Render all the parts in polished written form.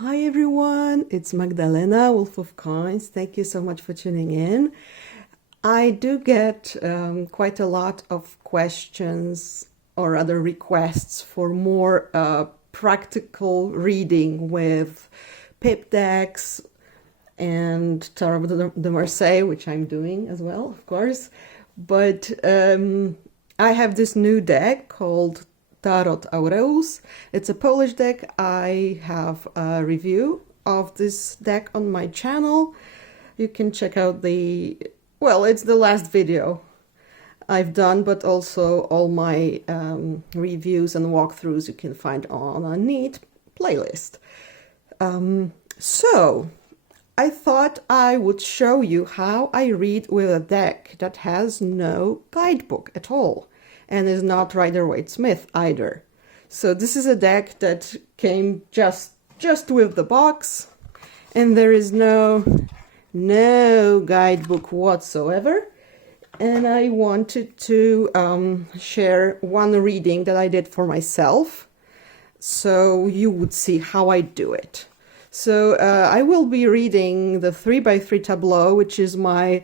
Hi everyone, it's Magdalena, Wolf of Coins. Thank you so much for tuning in. I do get quite a lot of questions or other requests for more practical reading with pip decks and Tarot de Marseille, which I'm doing as well, of course. But I have this new deck called Tarot Aureus. It's a Polish deck. I have a review of this deck on my channel. You can check out it's the last video I've done, but also all my reviews and walkthroughs you can find on a neat playlist. So I thought I would show you how I read with a deck that has no guidebook at all and is not Rider-Waite-Smith either. So this is a deck that came just with the box, and there is no guidebook whatsoever. And I wanted to share one reading that I did for myself, so you would see how I do it. So I will be reading the 3x3 tableau, which is my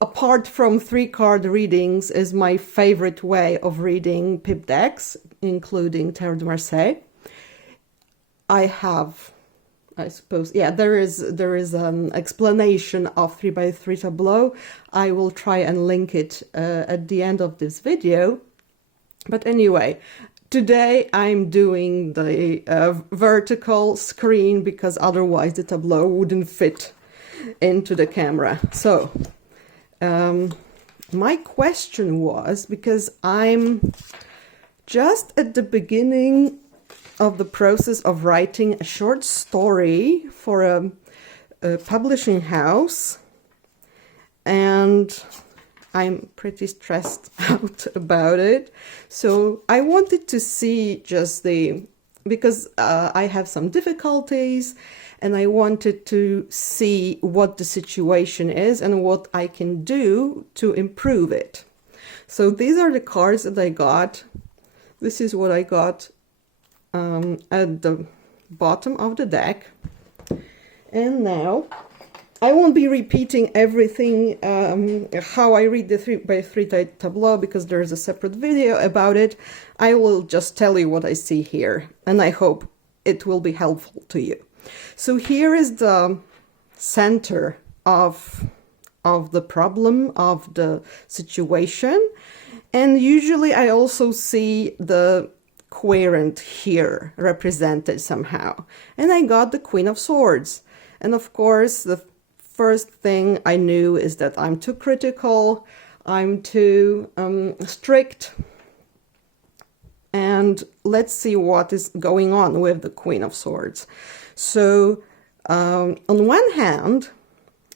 apart from 3-card readings, is my favorite way of reading pip decks, including Tarot de Marseille. I suppose, there is an explanation of 3x3 tableau. I will try and link it at the end of this video. But anyway, today I'm doing the vertical screen because otherwise the tableau wouldn't fit into the camera. So my question was, because I'm just at the beginning of the process of writing a short story for a publishing house, and I'm pretty stressed out about it. So I wanted to see because I have some difficulties, and I wanted to see what the situation is and what I can do to improve it. So these are the cards that I got. This is what I got at the bottom of the deck. And now I won't be repeating everything, how I read the 3x3 tableau, because there's a separate video about it. I will just tell you what I see here, and I hope it will be helpful to you. So here is the center of the problem, of the situation. And usually I also see the querent here represented somehow. And I got the Queen of Swords. And of course, the first thing I knew is that I'm too critical, I'm too strict. And let's see what is going on with the Queen of Swords. So on one hand,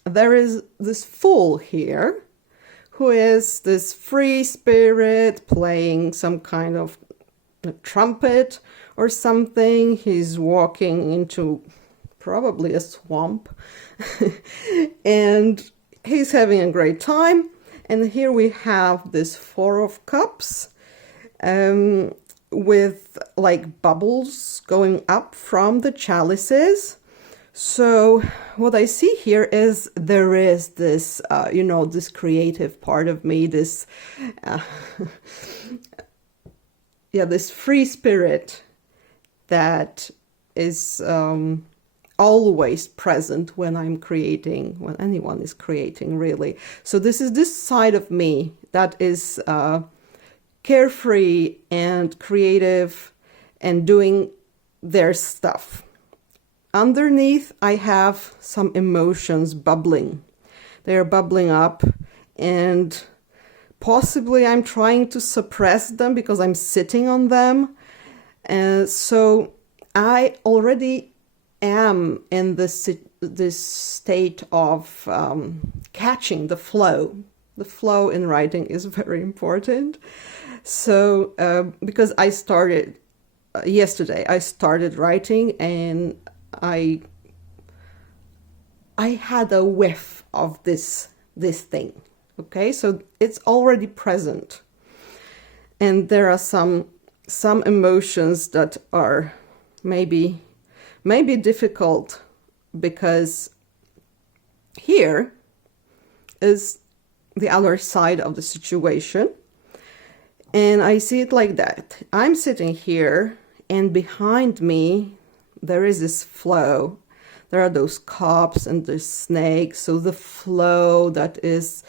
there is this fool here, who is this free spirit playing some kind of trumpet or something. He's walking into probably a swamp and he's having a great time. And here we have this 4 of Cups with like bubbles going up from the chalices. So what I see here is there is this, this creative part of me, this, this free spirit that is always present when I'm creating, when anyone is creating, really. So this is this side of me that is carefree and creative and doing their stuff. Underneath, I have some emotions bubbling. They are bubbling up, and possibly I'm trying to suppress them because I'm sitting on them. And so I already am in this state of catching the flow. The flow in writing is very important. So because I started yesterday, I started writing, and I had a whiff of this thing. Okay, so it's already present, and there are some emotions that are maybe may be difficult because here is the other side of the situation. And I see it like that. I'm sitting here, and behind me, there is this flow. There are those cups and the snakes. So the flow that is,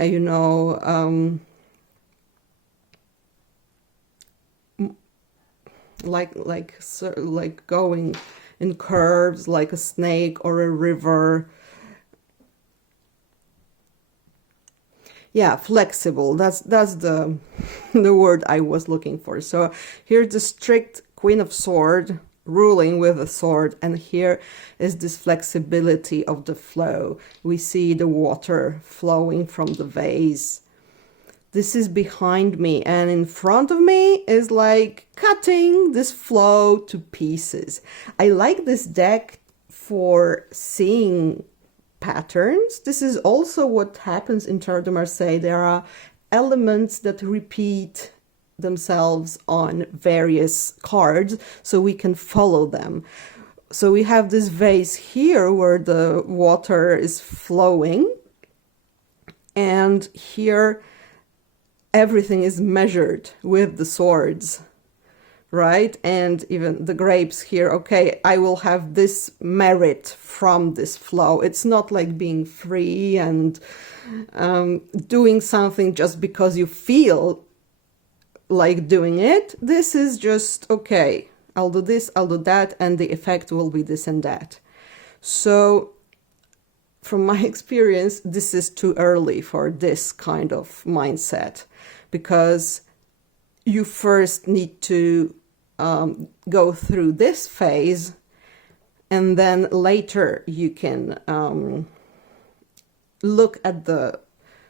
you know, like going in curves, like a snake or a river. Yeah, flexible. That's the the word I was looking for. So here's the strict Queen of Swords ruling with a sword, and here is this flexibility of the flow. We see the water flowing from the vase. This is behind me, and in front of me is like cutting this flow to pieces. I like this deck for seeing patterns. This is also what happens in Tarot de Marseille. There are elements that repeat themselves on various cards, so we can follow them. So we have this vase here where the water is flowing, and here everything is measured with the swords, right? And even the grapes here, okay, I will have this merit from this flow. It's not like being free and doing something just because you feel like doing it. This is just, okay, I'll do this, I'll do that, and the effect will be this and that. So from my experience, this is too early for this kind of mindset, because you first need to go through this phase, and then later you can look at the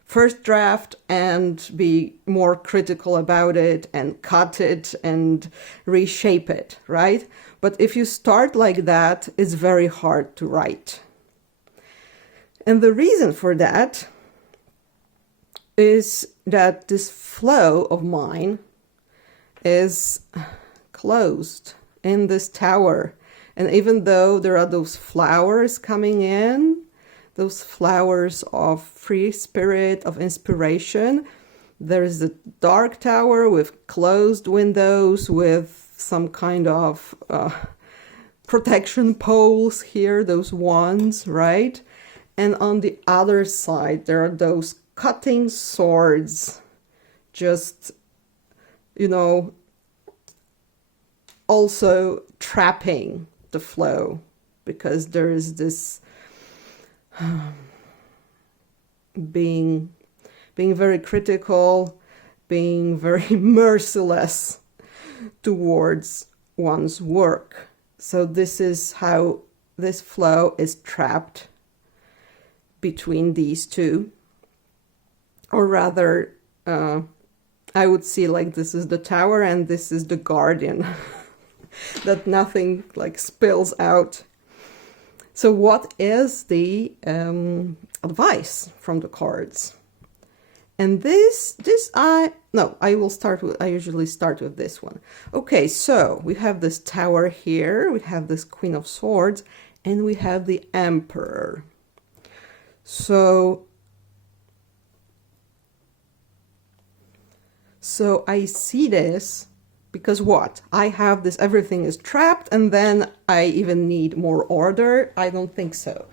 first draft and be more critical about it and cut it and reshape it, right? But if you start like that, it's very hard to write. And the reason for that is that this flow of mine is closed in this tower. And even though there are those flowers coming in, those flowers of free spirit, of inspiration, there is a dark tower with closed windows, with some kind of protection poles here, those wands, right? And on the other side, there are those cutting swords, just, you know, also trapping the flow, because there is this being very critical, being very merciless towards one's work. So this is how this flow is trapped between these two. Or rather, I would see like this is the tower and this is the guardian, that nothing like spills out. So what is the advice from the cards? And I usually start with this one. Okay, so we have this tower here, we have this Queen of Swords, and we have the Emperor. So I see this because what? I have this, everything is trapped, and then I even need more order? I don't think so.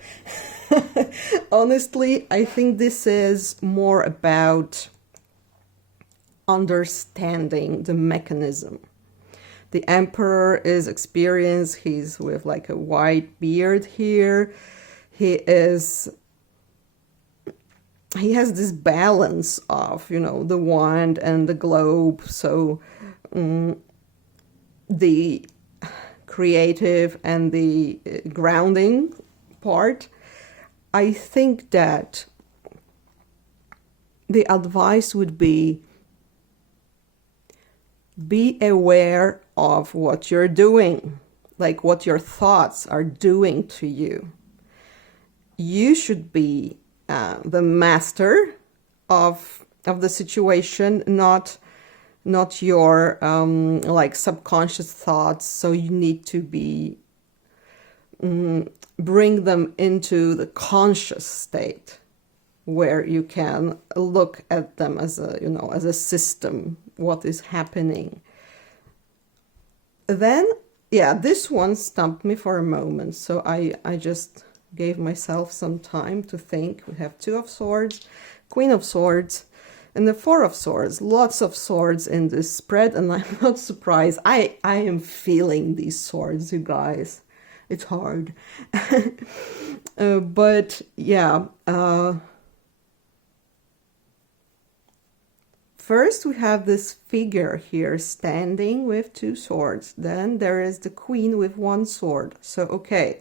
Honestly, I think this is more about understanding the mechanism. The Emperor is experienced. He's with like a white beard here. He has this balance of, you know, the wand and the globe. So the creative and the grounding part. I think that the advice would be aware of what you're doing, like what your thoughts are doing to you. You should be the master of the situation, not your like subconscious thoughts. So you need to be bring them into the conscious state where you can look at them as a, you know, as a system, what is happening. Then, yeah, this one stumped me for a moment. So I just gave myself some time to think. We have Two of Swords, Queen of Swords, and the Four of Swords. Lots of swords in this spread, and I'm not surprised. I am feeling these swords, you guys. It's hard. But yeah, first we have this figure here standing with two swords. Then there is the queen with one sword. So, okay,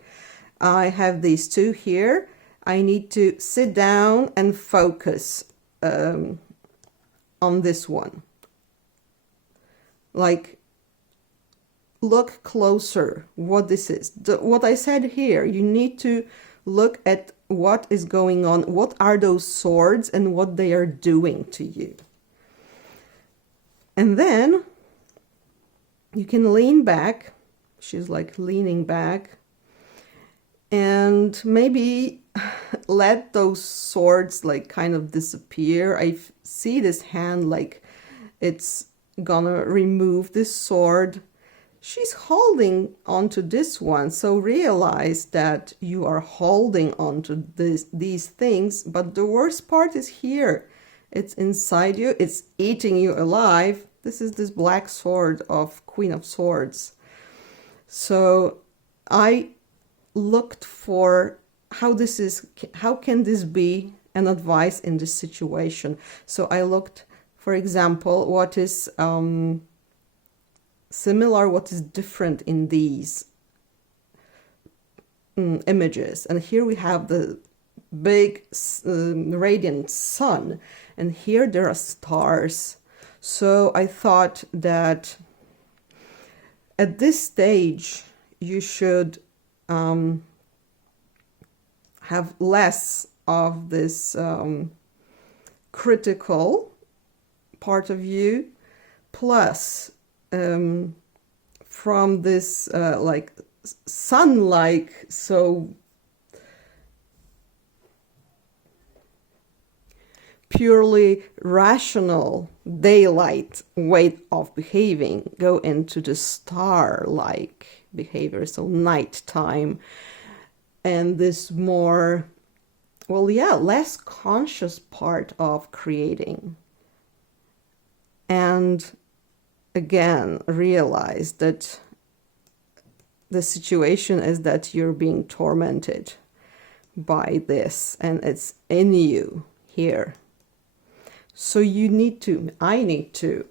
I have these two here. I need to sit down and focus on this one. Like, look closer what this is. What I said here, you need to look at what is going on. What are those swords and what they are doing to you? And then you can lean back. She's like leaning back. And maybe let those swords like kind of disappear. I see this hand like it's gonna remove this sword. She's holding onto this one. So realize that you are holding onto these things. But the worst part is here. It's inside you. It's eating you alive. This is this black sword of Queen of Swords. So I looked for how can this be an advice in this situation. So I looked, for example, what is similar, what is different in these images. And here we have the big radiant sun, and here there are stars. So I thought that at this stage you should have less of this critical part of you, plus from this like sun-like, so purely rational daylight way of behaving, go into the star-like behavior, so nighttime, and this more, well, yeah, less conscious part of creating. And again, realize that the situation is that you're being tormented by this, and it's in you here. So I need to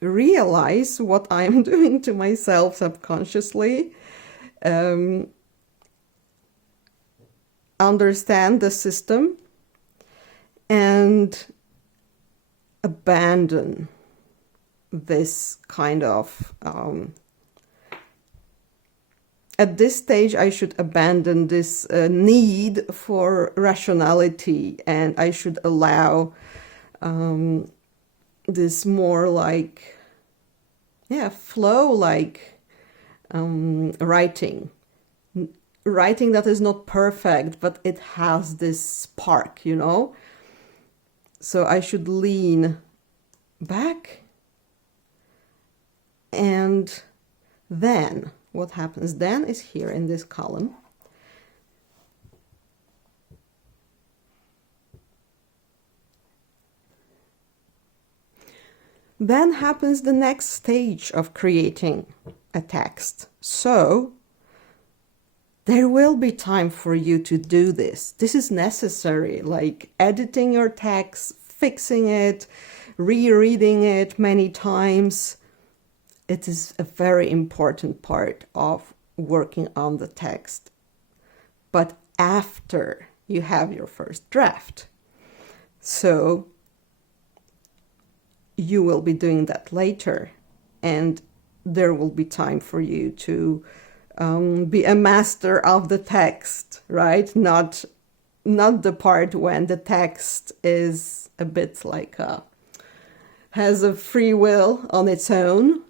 realize what I'm doing to myself subconsciously, understand the system, and abandon this kind of at this stage I should abandon this need for rationality, and I should allow this more like, yeah, flow, like writing that is not perfect, but it has this spark, you know. So I should lean back, and then what happens then is here in this column. Then happens the next stage of creating a text. So there will be time for you to do this. This is necessary, like editing your text, fixing it, rereading it many times. It is a very important part of working on the text. But after you have your first draft. So you will be doing that later, and there will be time for you to be a master of the text, right? Not the part when the text is a bit like has a free will on its own,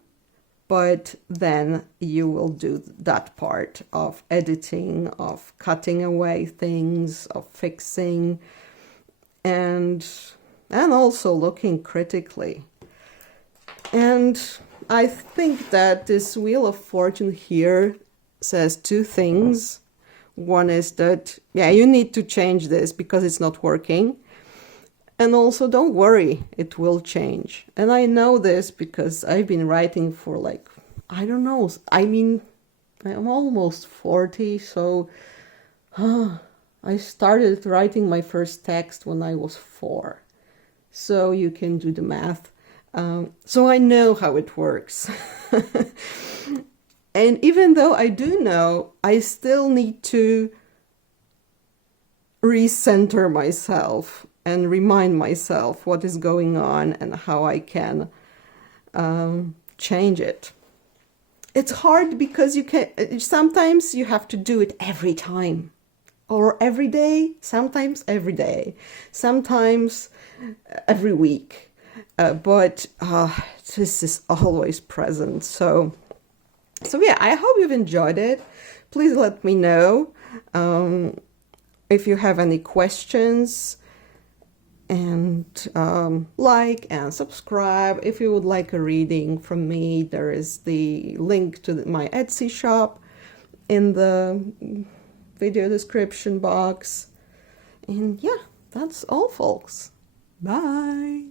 but then you will do that part of editing, of cutting away things, of fixing, and also looking critically. And I think that this Wheel of Fortune here says two things. One is that, yeah, you need to change this because it's not working. And also, don't worry, it will change. And I know this because I've been writing for like, I don't know, I mean, I'm almost 40, so I started writing my first text when I was 4. So you can do the math. So I know how it works. And even though I do know, I still need to recenter myself and remind myself what is going on and how I can change it. It's hard because sometimes you have to do it every time, or every day, sometimes every day, sometimes every week. But this is always present. So yeah, I hope you've enjoyed it. Please let me know if you have any questions, and like and subscribe. If you would like a reading from me, there is the link to my Etsy shop in the video description box. And yeah, that's all, folks. Bye.